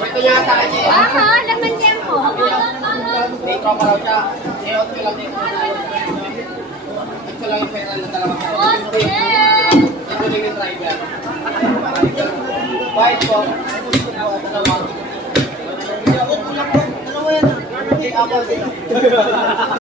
Ito yata niya. Aha, laman niya po. Hindi ko malaw siya. I-out ko lang dito. Ito lang yung pera na dalawang ito lang yung driver. Bite po. Dalawa. Hindi ako kulang po. Dalawa yan. Hindi ako.